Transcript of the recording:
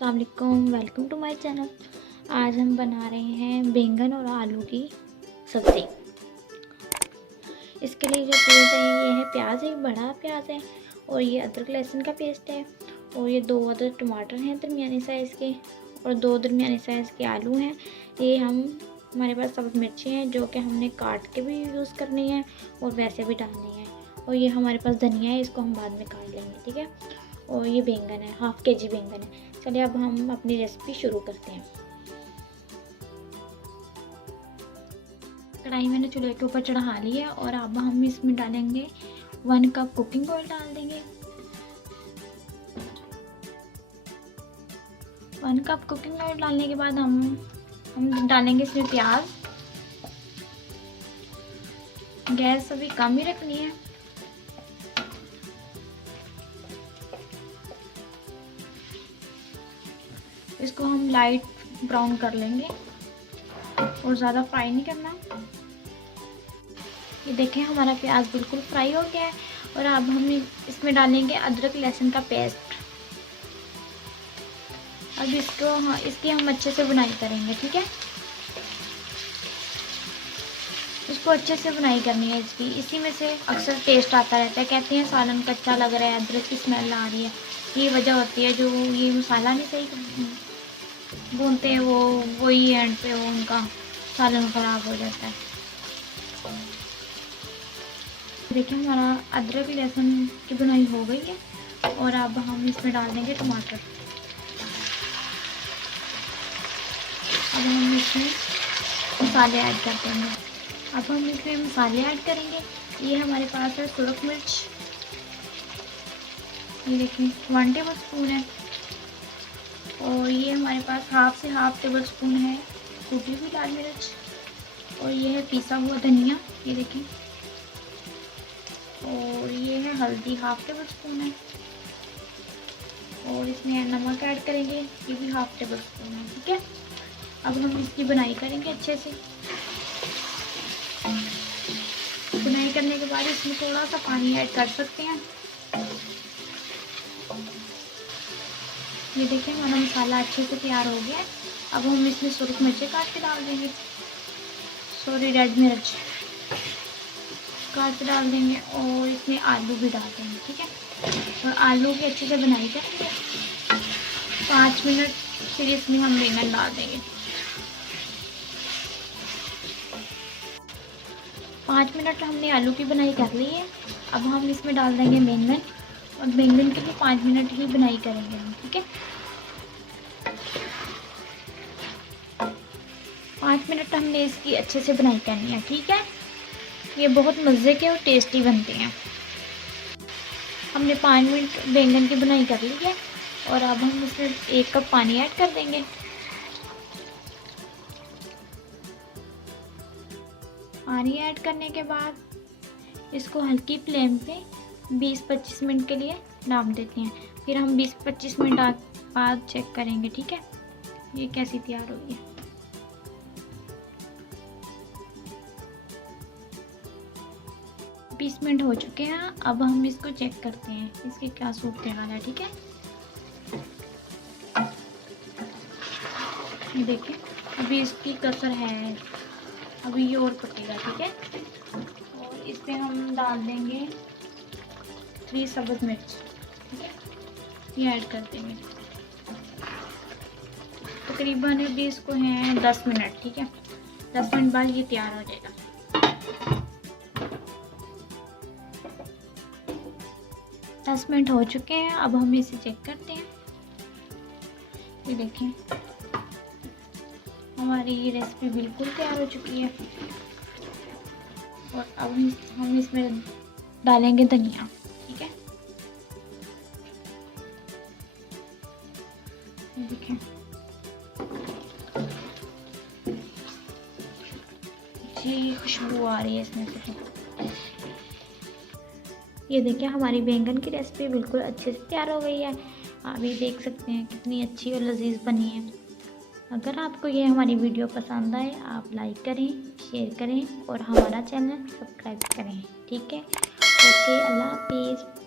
अस्सलाम वालेकुम, welcome to my channel. आज हम बना रहे हैं बैंगन और आलू की सब्ज़ी। इसके लिए जो चीज़ें चाहिए ये है प्याज, एक बड़ा प्याज है और ये अदरक लहसुन का पेस्ट है और ये 2 अदर टमाटर हैं दरमियानी साइज़ के और 2 दरमियानी साइज़ के आलू हैं। ये हमारे पास सब्ज़ मिर्ची हैं जो कि हमने काट के भी यूज़ करनी है और वैसे भी डालनी है। और ये हमारे पास धनिया है, इसको हम बाद में काट लेंगे, ठीक है। और ये बैंगन है, हाफ़ केजी बैंगन है। चलिए अब हम अपनी रेसिपी शुरू करते हैं। कढ़ाई मैंने चूल्हे के ऊपर चढ़ा ली है और अब हम इसमें डालेंगे 1 कप कुकिंग ऑयल डाल देंगे। 1 कप कुकिंग ऑयल डालने के बाद हम डालेंगे इसमें प्याज। गैस अभी कम ही रखनी है। इसको हम लाइट ब्राउन कर लेंगे और ज़्यादा फ्राई नहीं करना। ये देखें हमारा प्याज बिल्कुल फ्राई हो गया है और अब हम इसमें डालेंगे अदरक लहसुन का पेस्ट। अब इसकी हम अच्छे से बुनाई करेंगे, ठीक है। इसको अच्छे से बुनाई करनी है इसकी। इसी में से अक्सर टेस्ट आता रहता है, कहते हैं सालन कच्चा लग रहा है, अदरक की स्मेल आ रही है। ये वजह होती है जो ये मसाला नहीं सही भूनते हैं वही एंड पे वो उनका सालन ख़राब हो जाता है। देखिए हमारा अदरक लहसुन की बुनाई हो गई है और अब हम इसमें डाल देंगे टमाटर। अब हम इसमें मसाले ऐड कर देंगे। अब हम इसमें मसाले ऐड करेंगे। ये हमारे पास है सुरख मिर्च, ये देखिए 1 टेबल स्पून है। और ये हमारे पास हाफ टेबल स्पून है कुटी हुई लाल मिर्च। और ये है पिसा हुआ धनिया, ये देखें। और ये है हल्दी, हाफ टेबल स्पून है। और इसमें नमक ऐड करेंगे, ये भी हाफ टेबल स्पून है, ठीक है। अब हम इसकी बुनाई करेंगे अच्छे से। बुनाई करने के बाद इसमें थोड़ा सा पानी ऐड कर सकते हैं। ये देखें हमारा मसाला अच्छे से तैयार हो गया है। अब हम इसमें सुरख मिर्ची काट के डाल देंगे, रेड मिर्च काट के डाल देंगे और इसमें आलू भी डाल देंगे, ठीक है। और आलू की अच्छे से बुनाई करेंगे 5 मिनट। फिर इसमें हम बैंगन डाल देंगे। 5 मिनट हमने आलू की बुनाई कर ली है। अब हम इसमें डाल देंगे बैंगन और बैंगन की भी 5 मिनट ही बुनाई करेंगे हम, ठीक है। 5 मिनट हमने इसकी अच्छे से बुनाई करनी है, ठीक है। ये बहुत मज़े के और टेस्टी बनते हैं। हमने 5 मिनट बैंगन की बुनाई कर ली है और अब हम इसमें 1 कप पानी ऐड कर देंगे। पानी ऐड करने के बाद इसको हल्की फ्लेम पे 20-25 मिनट के लिए डाल देते हैं। फिर हम 20-25 मिनट बाद चेक करेंगे, ठीक है, ये कैसी तैयार हुई है। बीस मिनट हो चुके हैं। अब हम इसको चेक करते हैं इसके क्या सूखते हाल है, ठीक है। ये देखिए अभी इसकी कसर है, अभी ये और पकेगा, ठीक है। और इसमें हम डाल देंगे 3 सब्ज़ मिर्च, ठीक है, ये ऐड कर देंगे। तकरीबन अभी इसको हैं 10 मिनट, ठीक है। 10 मिनट बाद ये तैयार हो जाएगा। 10 मिनट हो चुके हैं। अब हम इसे चेक करते हैं। ये देखें हमारी ये रेसिपी बिल्कुल तैयार हो चुकी है। और अब हम इसमें डालेंगे धनिया, ठीक है। ये देखें जी खुशबू आ रही है इसमें से। ये देखिए हमारी बैंगन की रेसिपी बिल्कुल अच्छे से तैयार हो गई है। आप ये देख सकते हैं कितनी अच्छी और लजीज बनी है। अगर आपको ये हमारी वीडियो पसंद आए आप लाइक करें, शेयर करें और हमारा चैनल सब्सक्राइब करें, ठीक है। ओके, अल्लाह हाफिज़।